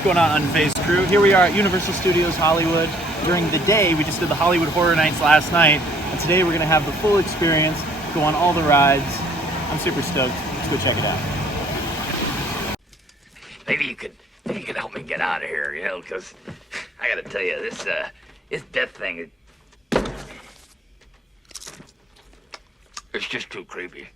What's going on, Unfazed crew? Here we are at Universal Studios Hollywood. During the day, we just did the Hollywood Horror Nights last night, and today we're going to have the full experience, go on all the rides. I'm super stoked. Let's go check it out. Maybe you could help me get out of here, you know, because I got to tell you, this death thing, it's just too creepy.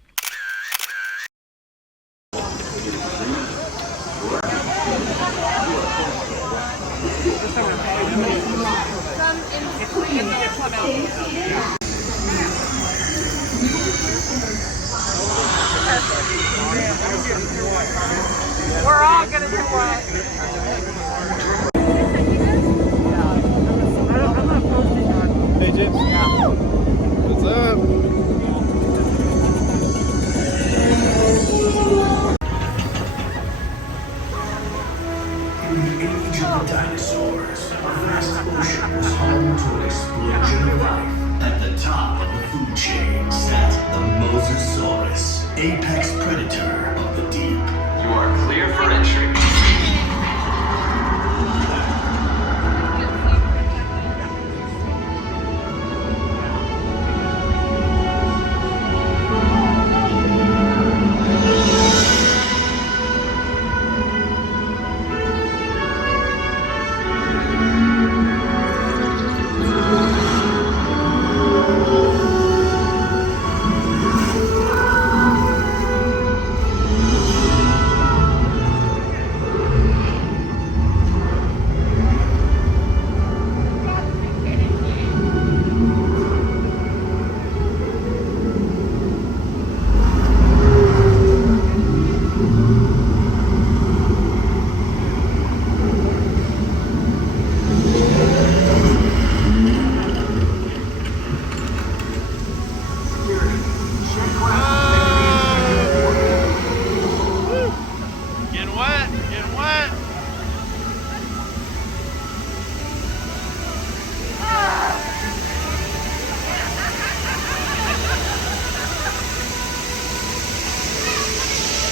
We're all gonna do what? Hey, James. Yeah. What's up? In the age of the dinosaurs, a vast ocean was home to an explosion of life. At the top of the food chain sat the Mosasaurus, apex predator of the deep. You are clear for entry.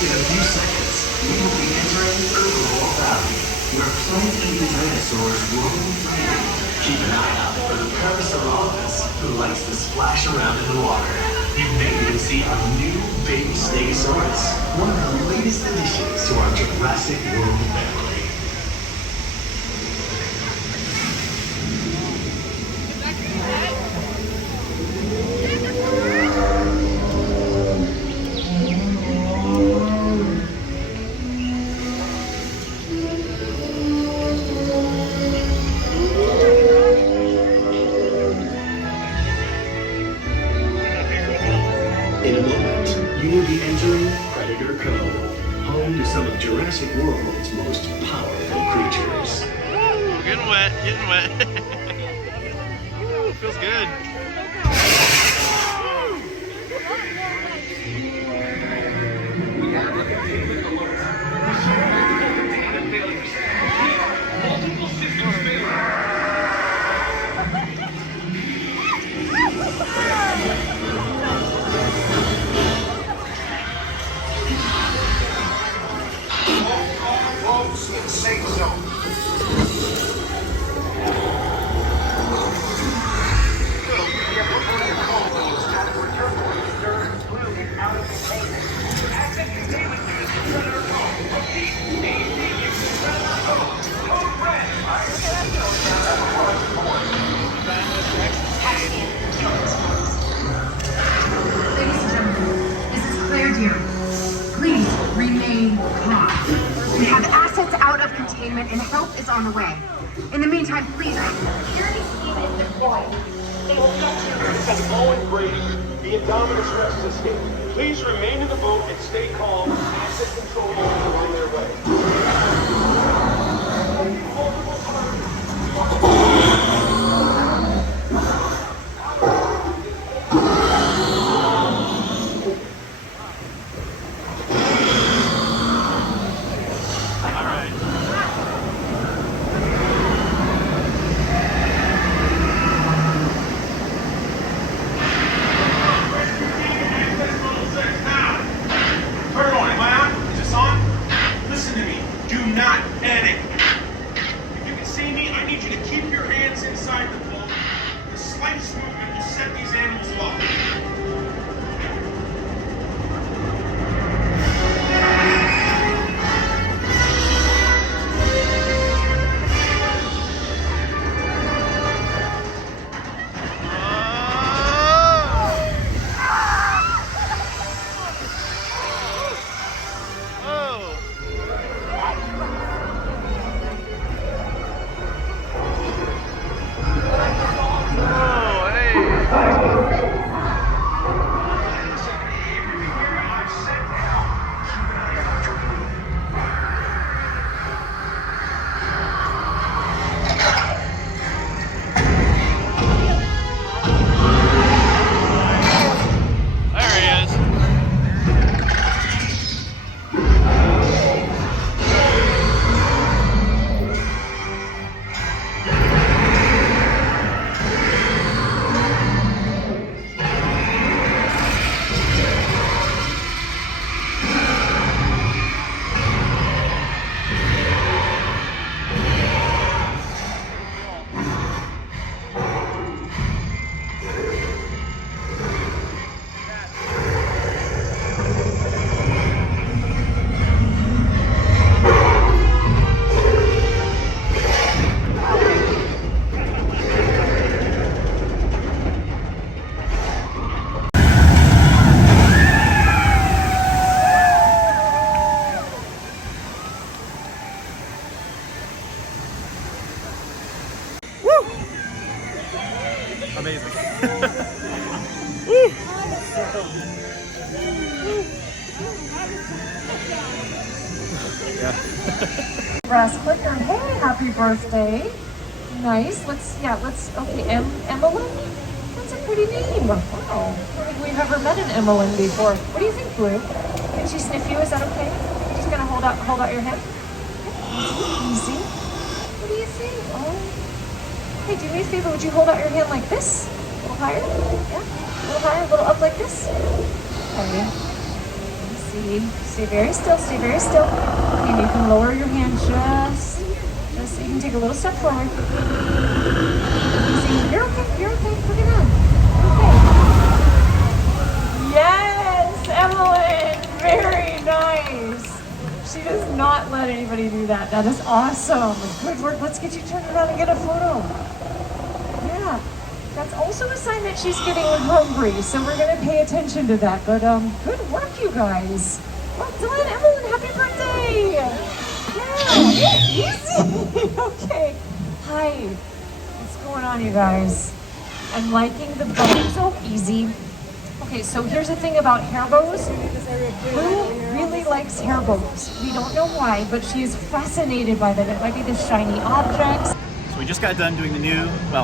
In a few seconds, we will be entering Herbivore Valley, where plant-eating dinosaurs roam freely. Keep an eye out for the Parasaurolophus, who likes to splash around in the water. You may even see our new baby Stegosaurus, one of the latest additions to our Jurassic World family. In a moment, you will be entering Predator Cove, home to some of Jurassic World's most powerful creatures. Ooh, getting wet, getting wet. Ooh, feels good. Multiple systems failure. Safe zone. Ladies and gentlemen, this is Claire Deer. Please remain calm. We have assets out of containment and help is on the way. In the meantime, please. Security scheme is deployed. They will get you. This is Owen Brady. The Indominus Rex has escaped. Please remain in the boat and stay calm. Asset control will be on their way. Listen to me. Do not panic. see me, I need you to keep your hands inside the boat. The slightest movement will set these animals off. Amazing. Brass clicker. Hey, happy birthday. Nice. Okay, Emmeline? That's a pretty name. Wow. I don't think we've ever met an Emmeline before. What do you think, Blue? Can she sniff you? Is that okay? Just gonna hold out your hand. Easy. What do you think? Oh. Hey, do me a favor. Would you hold out your hand like this? A little higher? Yeah? A little higher? A little up like this? Okay. See. Stay very still. Stay very still. And you can lower your hand just so you can take a little step forward. Easy. You're okay. You're okay. Put it on. Okay. Yes, Emmeline. Very nice. She does not let anybody do that. That is awesome. Good work. Let's get you turned around and get a photo. Yeah. That's also a sign that she's getting hungry, so we're going to pay attention to that. But good work, you guys. Well done, Emmeline. Happy birthday. Yeah, easy. Okay. Hi. What's going on, you guys? I'm liking the bow. So easy. Okay, so here's the thing about hair bows. Blue really likes hair bows. We don't know why, but she is fascinated by them. It might be the shiny objects. So we just got done doing the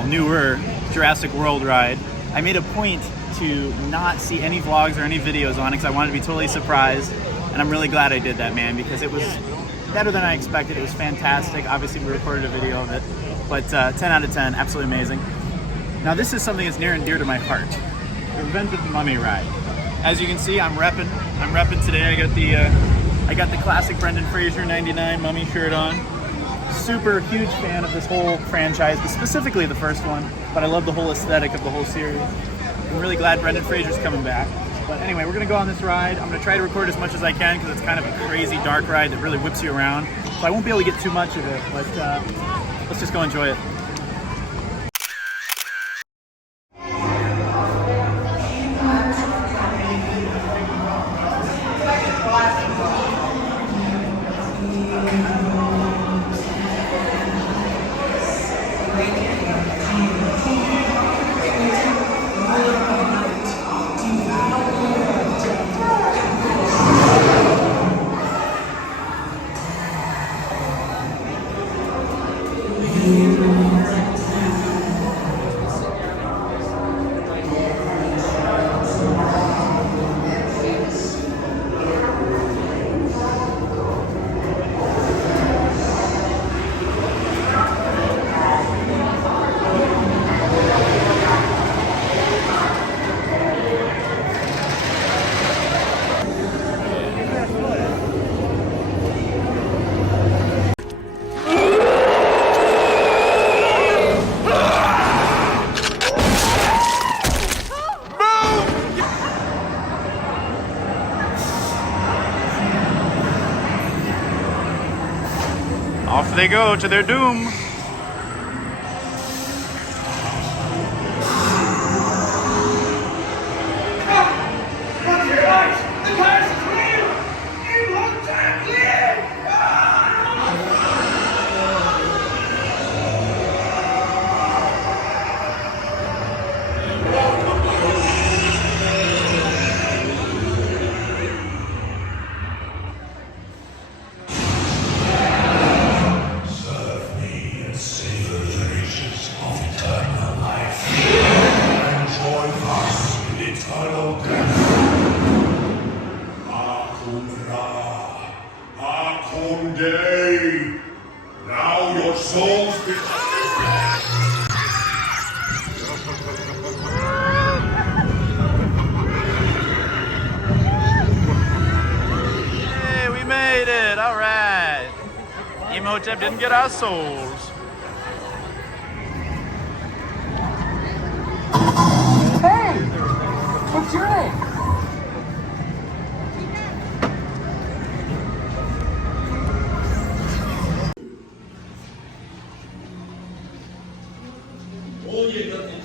newer Jurassic World ride. I made a point to not see any vlogs or any videos on it because I wanted to be totally surprised. And I'm really glad I did that, man, because it was better than I expected. It was fantastic. Obviously, we recorded a video of it, but 10 out of 10, absolutely amazing. Now, this is something that's near and dear to my heart. The Revenge of the Mummy ride. As you can see, I'm repping today. I got the classic Brendan Fraser 99 Mummy shirt on. Super huge fan of this whole franchise, but specifically the first one. But I love the whole aesthetic of the whole series. I'm really glad Brendan Fraser's coming back. But anyway, we're gonna go on this ride. I'm gonna try to record as much as I can because it's kind of a crazy dark ride that really whips you around. So I won't be able to get too much of it, but let's just go enjoy it. Off they go to their doom. Now your souls Hey, we made it! All right. Imhotep didn't get our souls. Hey! What's your name?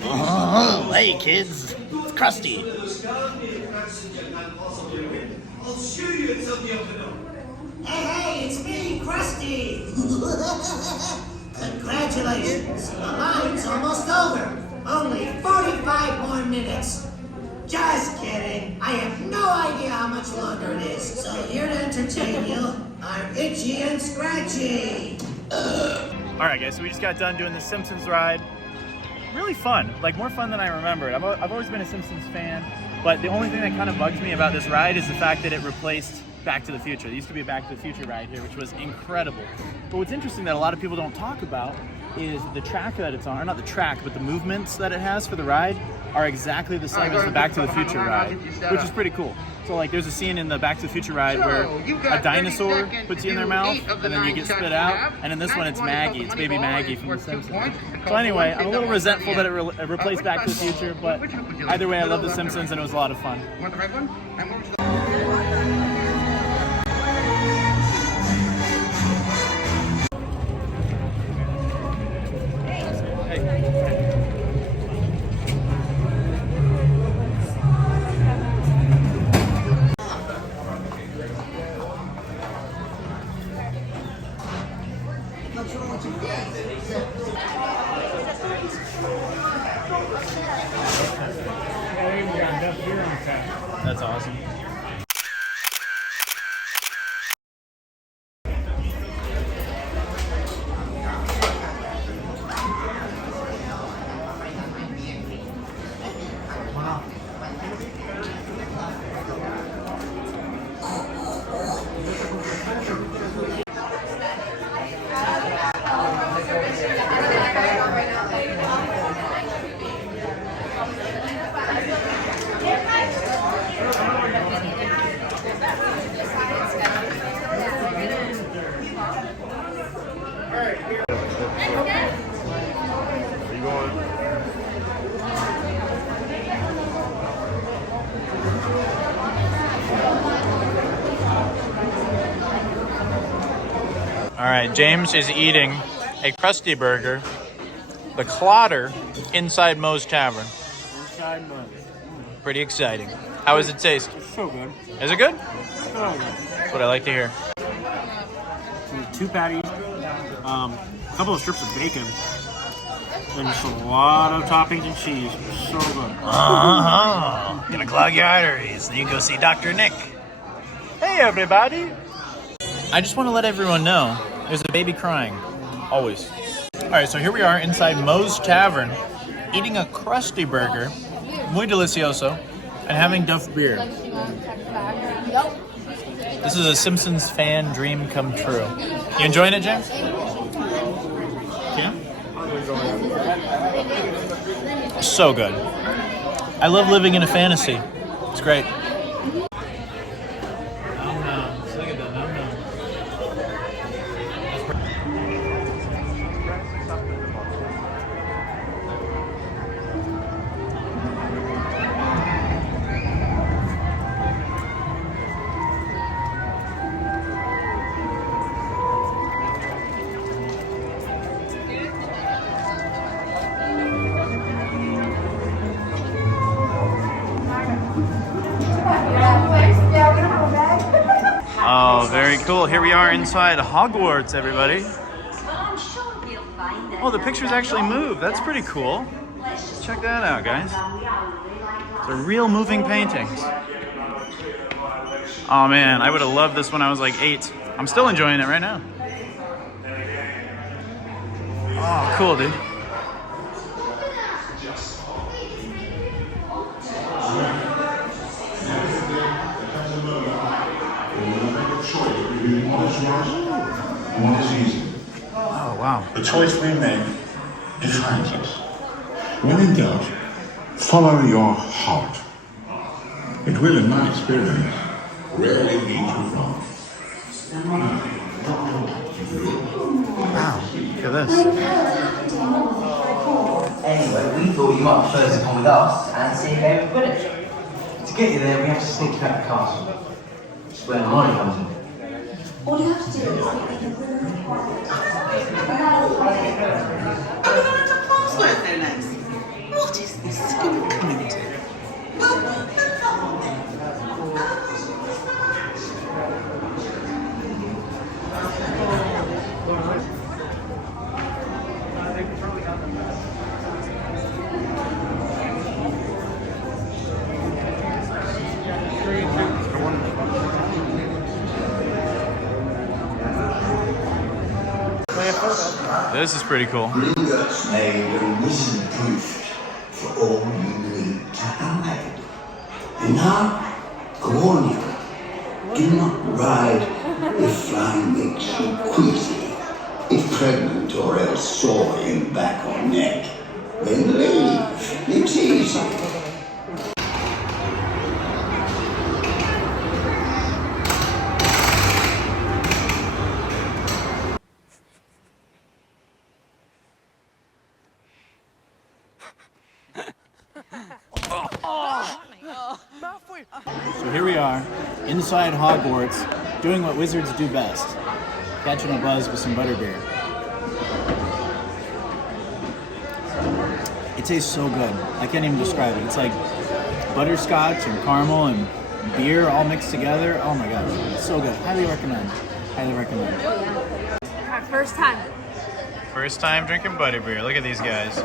Oh, hey kids, it's Krusty. I'll show you it's on the open door. Hey, it's me, Krusty. Congratulations. The line's almost over. Only 45 more minutes. Just kidding. I have no idea how much longer it is. So here to entertain you are Itchy and Scratchy. All right, guys, so we just got done doing the Simpsons ride. Really fun, like more fun than I remembered. I've always been a Simpsons fan, but the only thing that kind of bugs me about this ride is the fact that it replaced Back to the Future. There used to be a Back to the Future ride here, which was incredible. But what's interesting that a lot of people don't talk about is the track that it's on, or not the track, but the movements that it has for the ride are exactly the same as the Back to the Future ride, which is pretty cool. So like there's a scene in the Back to the Future ride where a dinosaur puts you in their mouth and then you get spit out, and in this one it's Maggie, it's baby Maggie from The Simpsons. So anyway, I'm a little resentful that it replaced Back to the Future, but either way I love The Simpsons and it was a lot of fun. Want the red one? That's awesome. All right, James is eating a Krusty Burger, the Clotter, inside Moe's Tavern. Inside Moe's. Pretty exciting. How does it taste? It's so good. Is it good? So good. That's what I like to hear. 2 patties, a couple of strips of bacon, and just a lot of toppings and cheese. So good. Gonna clog your arteries. Then you can go see Dr. Nick. Hey, everybody. I just want to let everyone know there's a baby crying. Always. All right, so here we are inside Moe's Tavern, eating a Krusty Burger, muy delicioso, and having Duff beer. This is a Simpsons fan dream come true. You enjoying it, James? Yeah? So good. I love living in a fantasy. It's great. Very cool. Here we are inside Hogwarts, everybody. Oh, the pictures actually move. That's pretty cool. Check that out, guys. They're real moving paintings. Oh man, I would have loved this when I was like 8. I'm still enjoying it right now. Oh, cool, dude. Oh, wow. The choice we make defines us. When in doubt, follow your heart. It will, in my experience, rarely lead you wrong. Wow, look at this. Anyway, we thought you might prefer to come with us and see if they would put it. To get you there, we have to sneak you out the castle. It's where the money comes in. All you have to do is make a really quiet. What is this school coming to? This is pretty cool. Gringotts made a wizard proof for all you need to hide. And now, go on you. Do not ride if flying makes you queasy, if pregnant or else sore in back or neck. Then leave. It's easy. So here we are, inside Hogwarts, doing what wizards do best. Catching a buzz with some butterbeer. It tastes so good. I can't even describe it. It's like butterscotch and caramel and beer all mixed together. Oh my gosh, it's so good. Highly recommend. Highly recommend. My first time. First time drinking butterbeer. Look at these guys.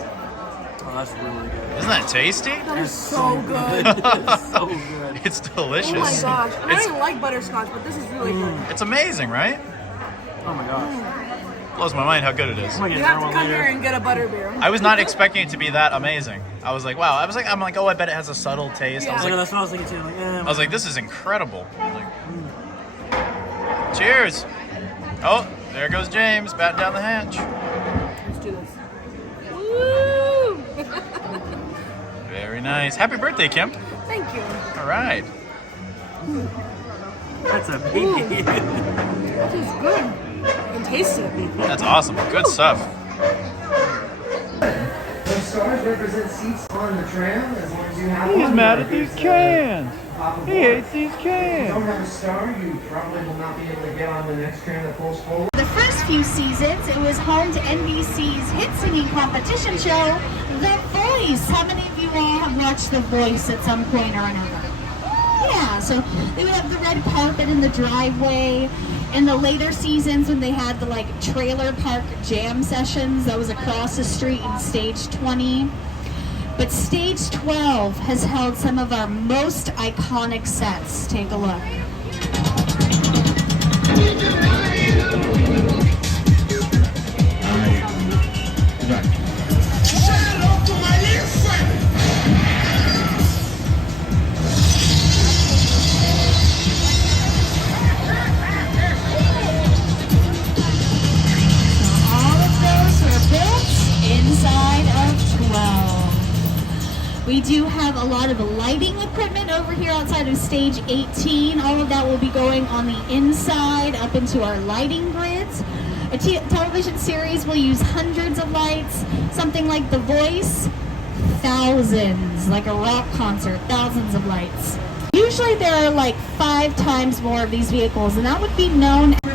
Oh, that's really good. Isn't that tasty? That is so good. It's so good. It's delicious. Oh my gosh. I don't even like butterscotch, but this is really good. It's amazing, right? Oh my gosh. Blows my mind how good it is. You have to come here and get a butterbeer. I was not expecting it to be that amazing. I was like, wow. I'm like, oh, I bet it has a subtle taste. Yeah. I was like, That's what I was thinking too. Like, I was like, this is incredible. I was like, cheers. Oh, there goes James, batting down the hatch. Let's do this. Woo! Very nice. Happy birthday, Kim. Thank you. All right. That's a baby. That is good. And tasty. That's awesome. Good stuff. Those stars represent seats on the tram, as long as you have one. He's mad at these cans. He hates these If you don't cans. have a star, you probably will not be able to get on the next tram that pulls forward. The first few seasons, it was home to NBC's hit singing competition show, The Voice. How many of you all have watched The Voice at some point or another? Yeah, so they would have the red carpet in the driveway. In the later seasons when they had the like trailer park jam sessions, that was across the street in stage 20. But stage 12 has held some of our most iconic sets. Take a look. Inside of 12. We do have a lot of lighting equipment over here outside of stage 18. All of that will be going on the inside up into our lighting grids. A television series will use hundreds of lights. Something like The Voice, thousands. Like a rock concert, thousands of lights. Usually there are like 5 times more of these vehicles, and that would be known to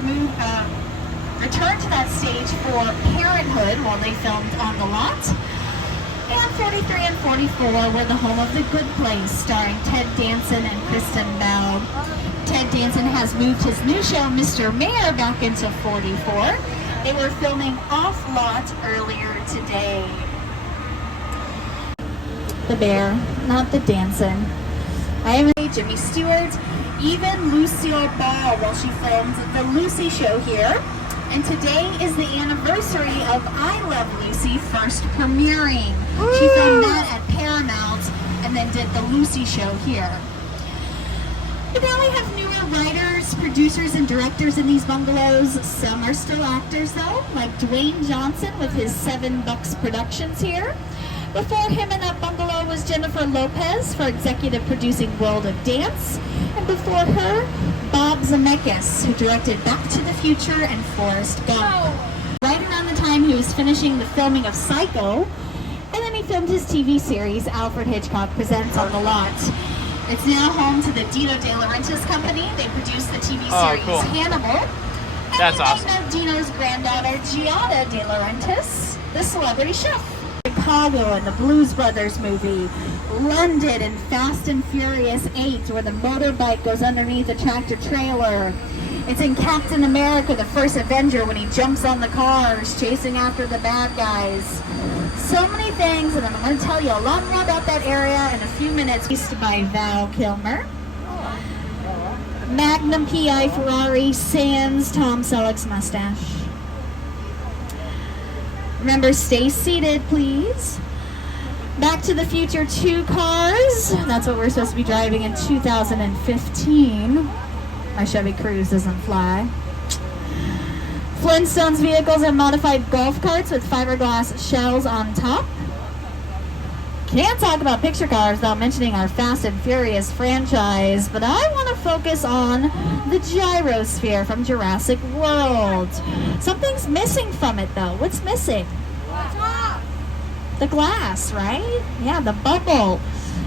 return to that stage for Parenthood while they filmed on the lot. And 43 and 44 were the home of The Good Place, starring Ted Danson and Kristen Bell. Ted Danson has moved his new show, Mr. Mayor, back into 44. They were filming off-lot earlier today. The bear, not the Danson. I am Jimmy Stewart, even Lucille Ball while she filmed The Lucy Show here. And today is the anniversary of I Love Lucy first premiering. Woo! She filmed that at Paramount and then did The Lucy Show here. But now we have newer writers, producers, and directors in these bungalows. Some are still actors though, like Dwayne Johnson with his $7 Productions here. Before him in that bungalow was Jennifer Lopez for executive producing World of Dance. And before her, Bob Zemeckis, who directed Back to the Future and Forrest Gump. Right around the time he was finishing the filming of Psycho, and then he filmed his TV series, Alfred Hitchcock Presents, on the lot. It's now home to the Dino De Laurentiis Company. They produced the TV series cool. Hannibal. And that's they awesome. named Dino's granddaughter, Giada De Laurentiis, the celebrity chef. Chicago in the Blues Brothers movie, London in Fast and Furious 8 where the motorbike goes underneath a tractor trailer. It's in Captain America, the first Avenger, when he jumps on the cars chasing after the bad guys. So many things, and I'm going to tell you a lot more about that area in a few minutes. Used by Val Kilmer. Magnum PI Ferrari sans Tom Selleck's mustache. Remember, stay seated, please. Back to the Future 2 cars. That's what we're supposed to be driving in 2015. My Chevy Cruze doesn't fly. Flintstones vehicles and modified golf carts with fiberglass shells on top. Can't talk about picture cars without mentioning our Fast and Furious franchise, but I want to focus on the gyrosphere from Jurassic World. Something's missing from it, though. What's missing? The glass, right? Yeah, the bubble.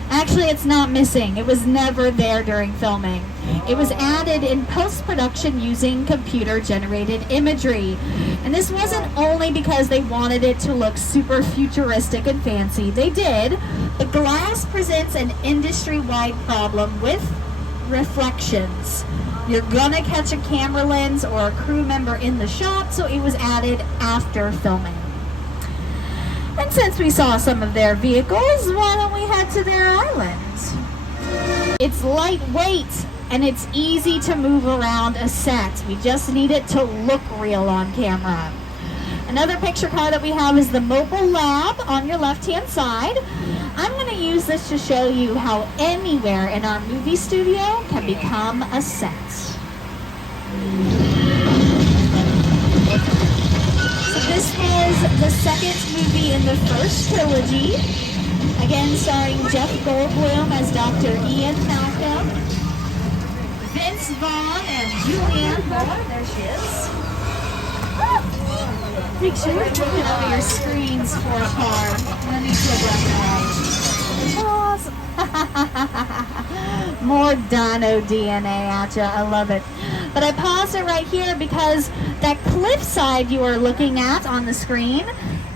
Actually, it's not missing. It was never there during filming. It was added in post-production using computer-generated imagery. And this wasn't only because they wanted it to look super futuristic and fancy. They did. The glass presents an industry-wide problem with reflections. You're gonna catch a camera lens or a crew member in the shot, so it was added after filming. And since we saw some of their vehicles, why don't we head to their island? It's lightweight and it's easy to move around a set. We just need it to look real on camera. Another picture car that we have is the mobile lab on your left-hand side. I'm going to use this to show you how anywhere in our movie studio can become a set. So this was the second movie in the first trilogy. Again, starring Jeff Goldblum as Dr. Ian Malcolm, Vince Vaughn and Julianne Moore. There she is. Make sure you're looking over your screens for a car. Let me feel black and white. More Dino DNA at ya. I love it. But I paused it right here because that cliffside you are looking at on the screen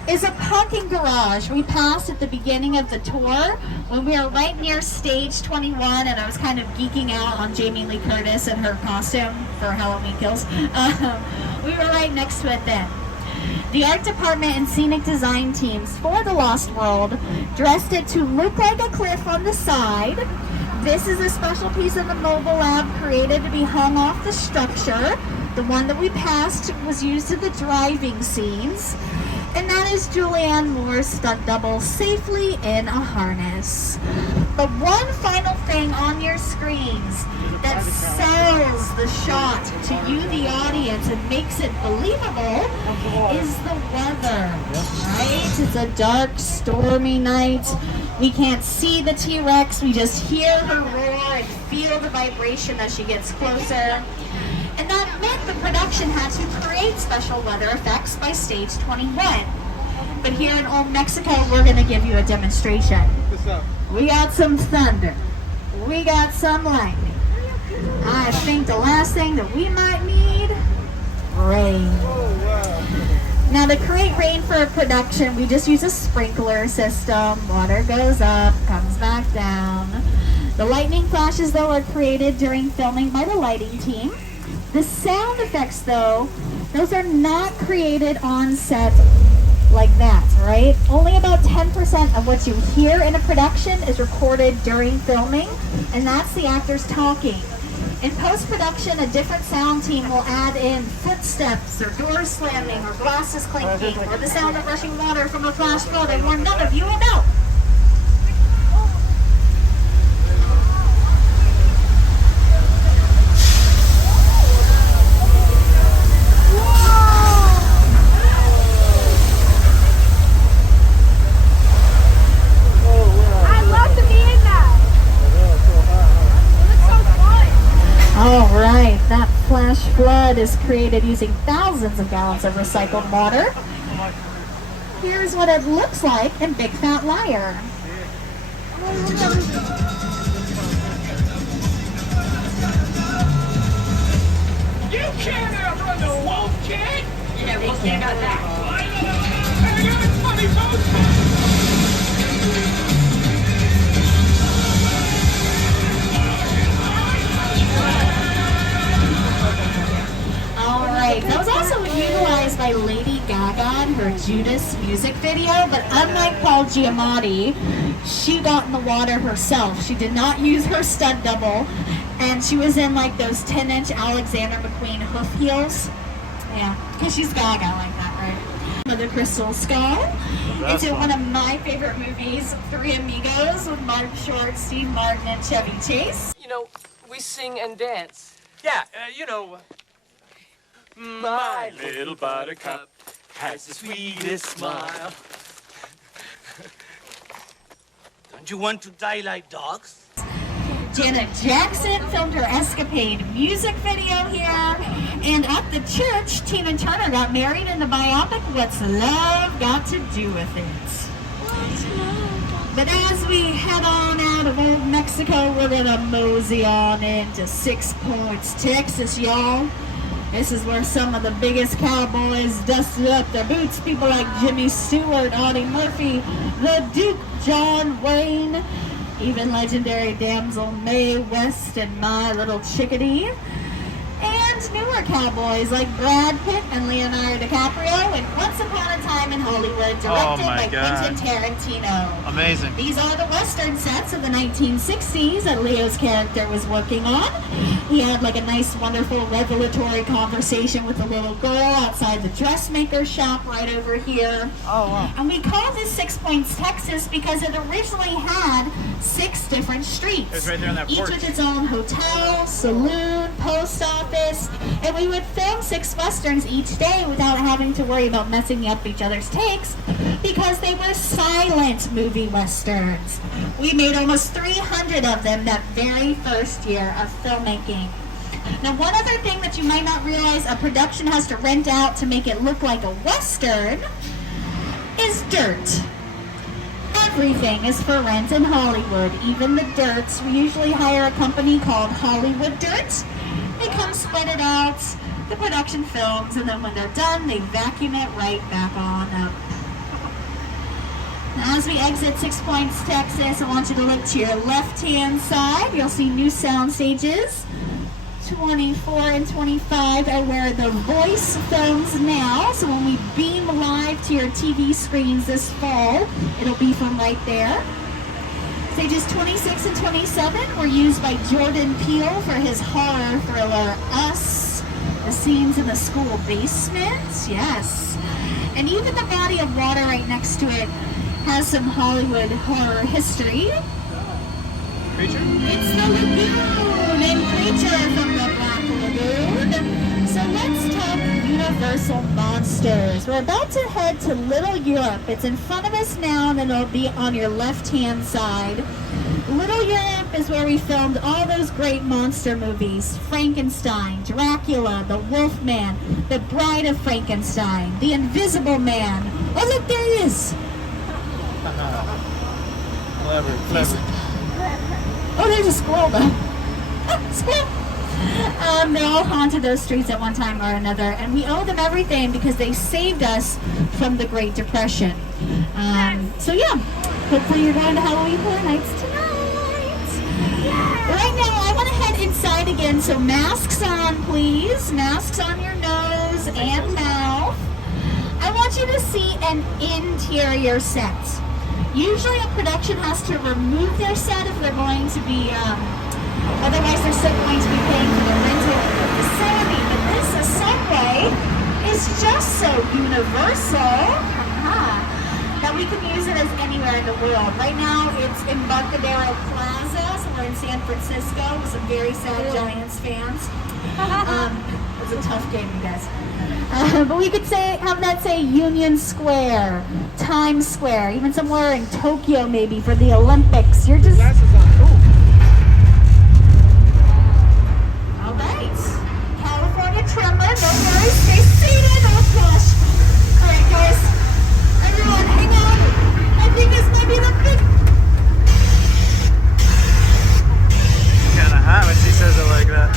is a parking garage we passed at the beginning of the tour when we were right near stage 21, and I was kind of geeking out on Jamie Lee Curtis and her costume for Halloween Kills. We were right next to it then. The art department and scenic design teams for The Lost World dressed it to look like a cliff on the side. This is a special piece of the mobile lab created to be hung off the structure. The one that we passed was used in the driving scenes. And that is Julianne Moore's stunt double safely in a harness. But one final thing on your screens that sells the shot to you, the audience, and makes it believable is the weather, right? It's a dark, stormy night. We can't see the T-Rex. We just hear her roar and feel the vibration as she gets closer. And that meant the production had to create special weather effects by stage 21. But here in Old Mexico, we're going to give you a demonstration. What's up? We got some thunder. We got some lightning. I think the last thing that we might need, rain. Now to create rain for a production, we just use a sprinkler system. Water goes up, comes back down. The lightning flashes, though, are created during filming by the lighting team. The sound effects, though, those are not created on set like that, right? Only about 10% of what you hear in a production is recorded during filming, and that's the actors talking. In post-production, a different sound team will add in footsteps, or doors slamming, or glasses clinking, or the sound of rushing water from a flash flood, and where none of you will know. Alright, that flash flood is created using thousands of gallons of recycled water. Here's what it looks like in Big Fat Liar. You can't outrun the wolf, kid! Yeah, we'll see about that. I got a funny poster! Alright, that was also utilized by Lady Gaga in her Judas music video, but unlike Paul Giamatti, she got in the water herself. She did not use her stunt double, and she was in like those 10-inch Alexander McQueen hoof heels. Yeah, because she's Gaga like that, right? The Crystal Skull. It's in one of my favorite movies, Three Amigos, with Mark Short, Steve Martin, and Chevy Chase. You know, we sing and dance. Yeah, you know... My little buttercup has the sweetest smile. Don't you want to die like dogs? Janet Jackson filmed her Escapade music video here. And at the church, Tina Turner got married in the biopic What's Love Got to Do With It? But as we head on out of old Mexico, we're gonna mosey on into 6 Points, Texas, y'all. This is where some of the biggest cowboys dusted up their boots. People like Jimmy Stewart, Audie Murphy, the Duke, John Wayne, even legendary damsel Mae West and My Little Chickadee. And newer cowboys like Brad Pitt and Leonardo DiCaprio in Once Upon a Time in Hollywood, directed by Quentin Tarantino. Amazing. These are the Western sets of the 1960s that Leo's character was working on. He had like a nice, wonderful, revelatory conversation with a little girl outside the dressmaker shop right over here. Oh, wow. And we call this 6 Points, Texas because it originally had 6 different streets. It's right there on that Each porch. with its own hotel, saloon, post office, and we would film 6 westerns each day without having to worry about messing up each other's takes because they were silent movie westerns. We made almost 300 of them that very first year of filmmaking. Now, one other thing that you might not realize a production has to rent out to make it look like a western is dirt. Everything is for rent in Hollywood, even the dirts. We usually hire a company called Hollywood Dirt. They come spread it out, the production films, and then when they're done, they vacuum it right back on up. Now, as we exit 6 Points, Texas, I want you to look to your left-hand side. You'll see new sound stages. 24 and 25 are where The Voice films now. So when we beam live to your TV screens this fall, it'll be from right there. Stages 26 and 27 were used by Jordan Peele for his horror thriller Us. The scenes in the school basement, yes. And even the body of water right next to it has some Hollywood horror history. Creature? It's the Lagoon and Creature from the Black Lagoon. So let's talk Universal Monsters. We're about to head to Little Europe. It's in front of us now, and then it'll be on your left-hand side. Little Europe is where we filmed all those great monster movies. Frankenstein, Dracula, The Wolfman, The Bride of Frankenstein, The Invisible Man. Oh, look, there he is. Clever. Oh, there's a squirrel though. Squirrel. They all haunted those streets at one time or another, and we owe them everything because they saved us from the Great Depression. So yeah, hopefully you're going to Halloween Horror Nights tonight. Right now, I want to head inside again, so masks on, please. Masks on your nose and mouth. I want you to see an interior set. Usually a production has to remove their set if they're going to be, otherwise they're still going to be paying for the rental of the facility. But this subway is just so universal that we can use it as anywhere in the world. Right now it's Embarcadero Plaza, so we're in San Francisco with some very sad Giants fans. It was a tough game, you guys. But we could have that say Union Square, Times Square, even somewhere in Tokyo maybe for the Olympics. You're just... All right. California Tremor, no worries, stay seated. Oh gosh. All right, guys. Everyone, hang on. I think this might be the big... It's kind of hot when she says it like that.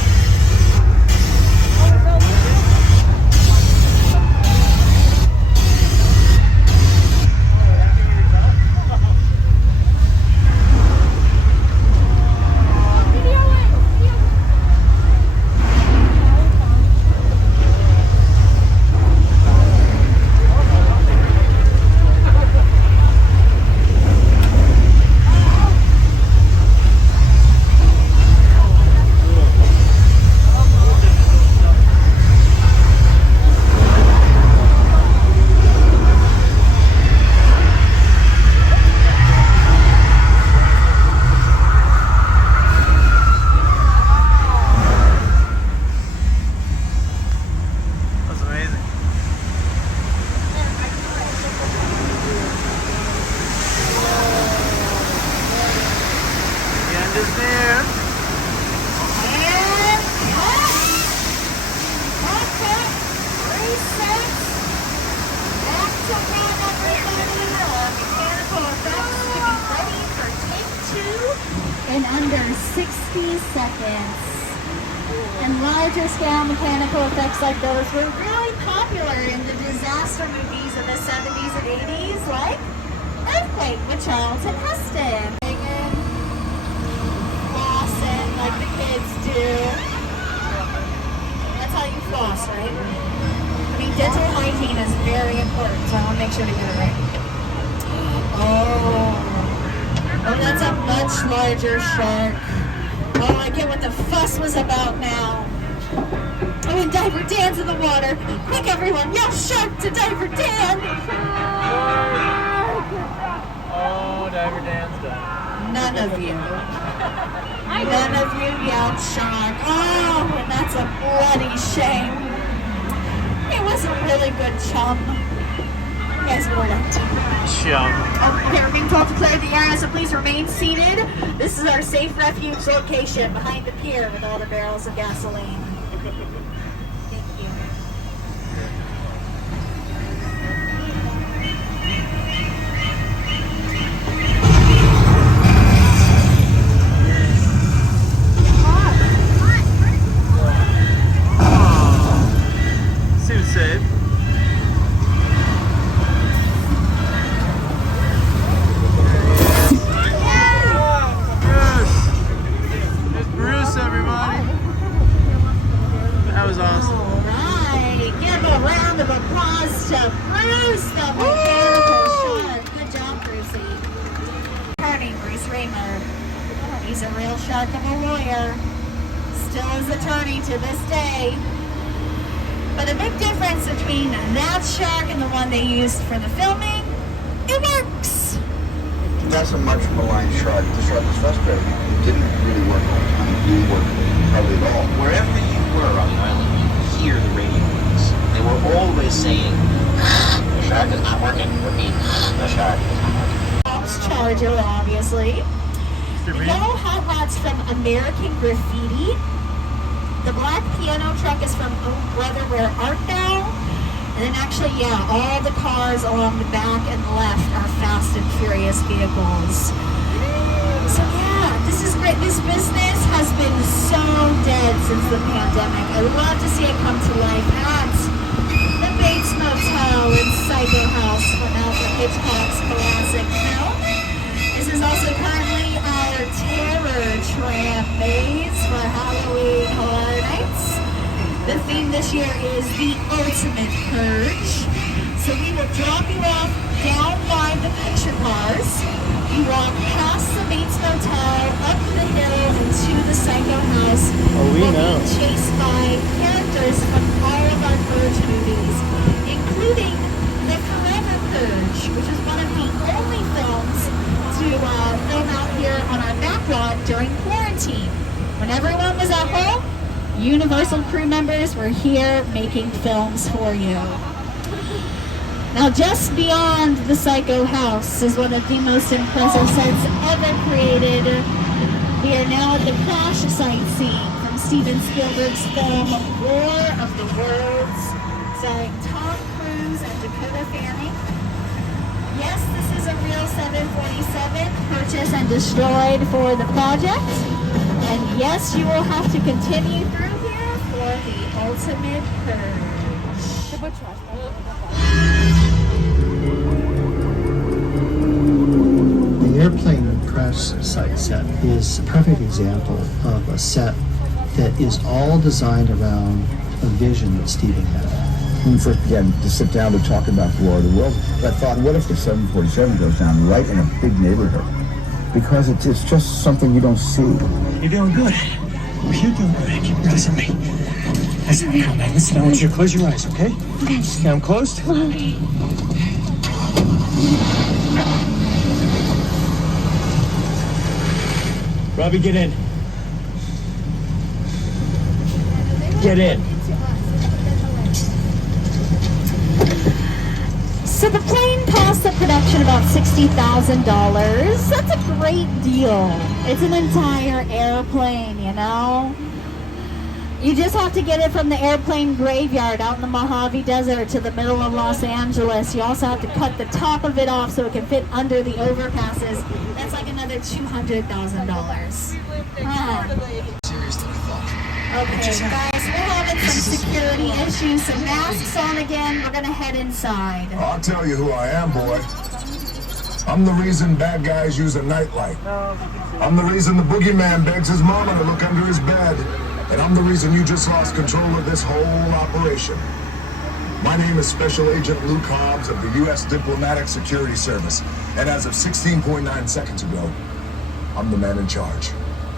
In under 60 seconds. And larger scale mechanical effects like those were really popular in the disaster movies of the 70s and 80s, like Earthquake with Charlton Heston. Flossing like the kids do. That's how you floss, right? I mean, dental hygiene is very important, so I want to make sure to get it right. Oh, that's a much larger shark. Oh, I get what the fuss was about now. Oh, and Diver Dan's in the water. Quick, everyone, yell shark to Diver Dan! Oh, Diver Dan's done. None of you. None of you yelled shark. Oh, and that's a bloody shame. It was a really good chum. You guys were it. Chum. Okay, we're being told to clear the area, so please remain seated. This is our safe refuge location behind the pier with all the barrels of gasoline. Thank you. Seems safe. That was awesome. All right, give a round of applause to Bruce, the mechanical shark. Good job, Brucey. Attorney Bruce Raymer. He's a real shark of a lawyer. Still is attorney to this day. But a big difference between that shark and the one they used for the filming, it works. That's a much maligned shark. The shark was frustrated. It didn't really work all the time. It didn't work hardly at all. Wherever you were on the island, you could hear the radio waves. They were always saying, the shark is not working. Repeat, the shark is not working. Ops Charger, obviously. The yellow hot hat's from American Graffiti. The black piano truck is from Oh Brother, Where Art Thou? And then actually, yeah, all the cars along the back and left are Fast and Furious vehicles. So yeah, This is great. This business has been so dead since the pandemic. I love to see it come to life at the Bates Motel in Psycho House for Alfred Hitchcock's classic film. This is also currently our terror tram maze for Halloween Horror Nights. The theme this year is the ultimate purge. So we will drop you off down by the picture cars. You walk past the Bates Motel, up the hill, into the Psycho House. Oh, we know. Being chased by characters from all of our purge movies, including The Forever Purge, which is one of the only films to film out here on our backlot during quarantine. When everyone was at home, Universal crew members were here making films for you. Now, just beyond the Psycho House is one of the most impressive sets ever created. We are now at the crash site scene from Steven Spielberg's film War of the Worlds, starring Tom Cruise and Dakota Fanning. Yes, this is a real 747 purchased and destroyed for the project. And yes, you will have to continue through here for the ultimate purge. The airplane crash site set is a perfect example of a set that is all designed around a vision that Steven had. When we first began to sit down to talk about the War of the Worlds, I thought, what if the 747 goes down right in a big neighborhood? Because it's just something you don't see. You're doing good. You're doing good. Keep your eyes on me. Eyes on me. Now, listen, I want you to close your eyes, okay? Okay. Now I'm closed. Robbie, get in. Get in. So the plane cost the production about $60,000. That's a great deal. It's an entire airplane, you know? You just have to get it from the airplane graveyard out in the Mojave Desert to the middle of Los Angeles. You also have to cut the top of it off so it can fit under the overpasses. That's like another $200,000. Okay, guys, we're having some security issues, so masks on again. We're gonna head inside. I'll tell you who I am, boy. I'm the reason bad guys use a nightlight. I'm the reason the boogeyman begs his mama to look under his bed. And I'm the reason you just lost control of this whole operation. My name is Special Agent Luke Hobbs of the U.S. Diplomatic Security Service. And as of 16.9 seconds ago, I'm the man in charge.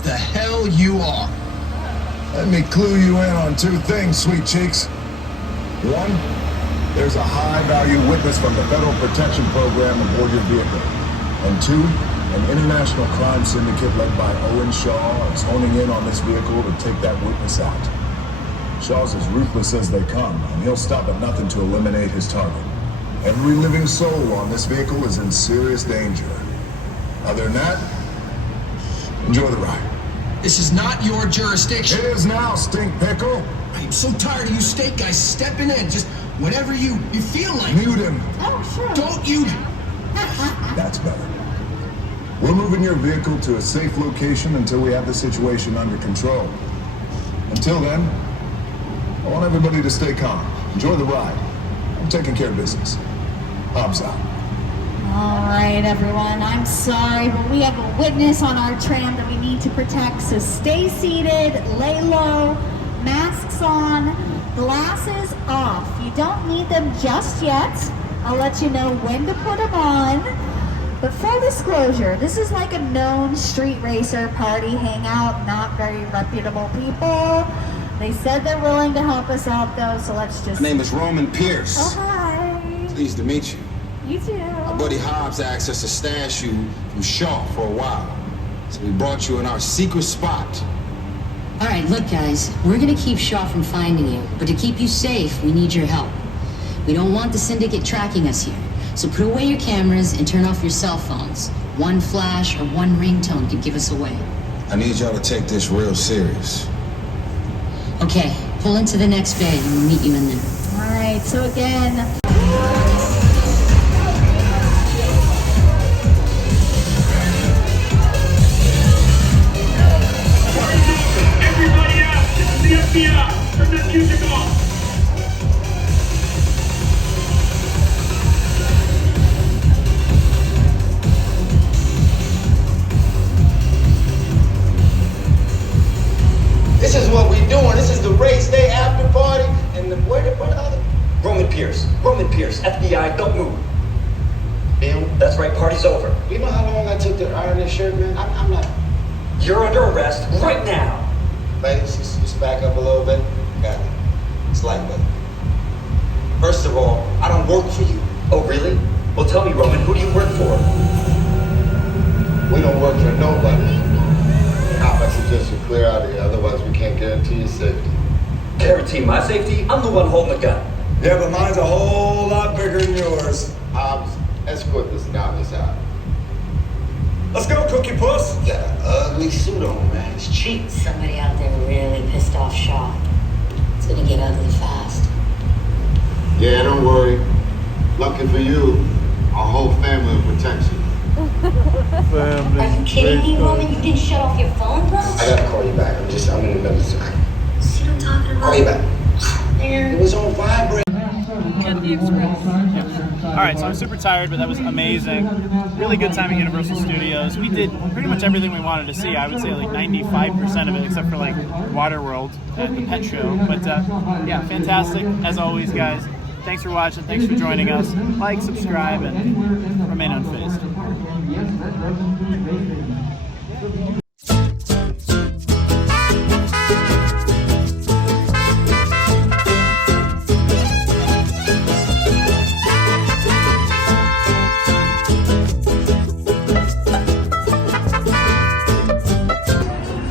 The hell you are. Let me clue you in on two things, sweet cheeks. One, there's a high-value witness from the Federal Protection Program aboard your vehicle. And two, an international crime syndicate led by Owen Shaw is honing in on this vehicle to take that witness out. Shaw's as ruthless as they come, and he'll stop at nothing to eliminate his target. Every living soul on this vehicle is in serious danger. Other than that, enjoy the ride. This is not your jurisdiction. It is now, Stink Pickle. I'm so tired of you state guys stepping in. Just whatever you feel like. Mute him. Oh, sure. Don't you... That's better. We're moving your vehicle to a safe location until we have the situation under control. Until then, I want everybody to stay calm. Enjoy the ride. I'm taking care of business. Hobbs out. All right, everyone. I'm sorry, but we have a witness on our tram that we need to protect. So stay seated, lay low, masks on, glasses off. You don't need them just yet. I'll let you know when to put them on. But full disclosure, this is like a known street racer party hangout, not very reputable people. They said they're willing to help us out though, so let's just... My name is Roman Pierce. Oh, hi. Pleased to meet you. You too. My buddy Hobbs asked us to stash you from Shaw for a while. So we brought you in our secret spot. All right, look guys, we're gonna keep Shaw from finding you, but to keep you safe, we need your help. We don't want the syndicate tracking us here. So put away your cameras and turn off your cell phones. One flash or one ringtone could give us away. I need y'all to take this real serious. Okay, pull into the next bay and we'll meet you in there. All right, so again... Bill, that's right, party's over. You know how long I took to iron this shirt, man? I'm not... You're under arrest right now. Ladies, just back up a little bit. Got it. It's lightweight. First of all, I don't work for you. Oh, really? Well, tell me, Roman, who do you work for? We don't work for nobody. I suggest you clear out of here, otherwise we can't guarantee your safety. Guarantee my safety? I'm the one holding the gun. Yeah, but mine's a whole lot bigger than yours. Escort this novice out. Let's go, Cookie Puss. You got an ugly suit on, man. It's cheap. Somebody out there really pissed off Shaw. It's gonna get ugly fast. Yeah, don't worry. Lucky for you, our whole family will protect you. Are you kidding me, Roman? You didn't shut off your phone, bro? I gotta call you back. I'm in the middle of something. See what I'm talking about? Call you back. It was on vibrate. All right, so I'm super tired, but that was amazing. Really good time at Universal Studios. We did pretty much everything we wanted to see. I would say like 95% of it, except for like Waterworld and the pet show. But yeah, fantastic as always, guys. Thanks for watching. Thanks for joining us. Like, subscribe, and remain unfazed.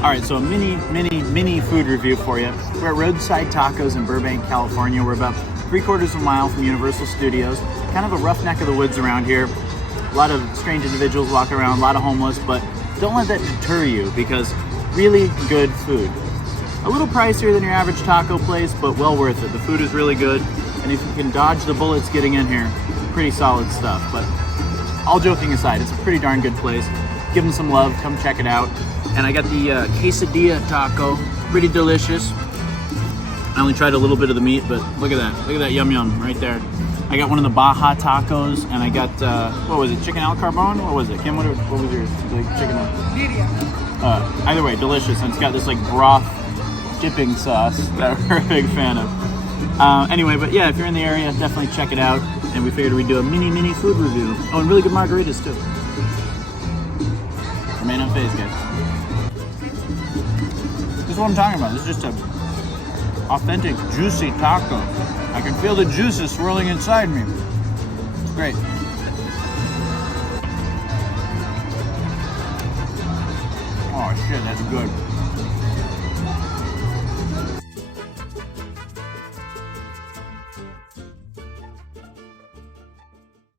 Alright, so a mini food review for you. We're at Roadside Tacos in Burbank, California. We're about 3/4 of a mile from Universal Studios. Kind of a rough neck of the woods around here. A lot of strange individuals walk around, a lot of homeless, but don't let that deter you because really good food. A little pricier than your average taco place, but well worth it. The food is really good, and if you can dodge the bullets getting in here, pretty solid stuff. But all joking aside, it's a pretty darn good place. Give them some love, come check it out. And I got the quesadilla taco, pretty delicious. I only tried a little bit of the meat, but look at that yum yum right there. I got one of the Baja tacos, and I got, what was it, chicken al carbone? What was it? Kim, what was yours? Like chicken? Medium. Either way, delicious, and it's got this like broth dipping sauce that we're a big fan of. Anyway, but yeah, if you're in the area, definitely check it out. And we figured we'd do a mini food review. Oh, and really good margaritas too. Remain unfazed, guys. This is what I'm talking about. This is just a authentic, juicy taco. I can feel the juices swirling inside me. It's great. Oh shit, that's good.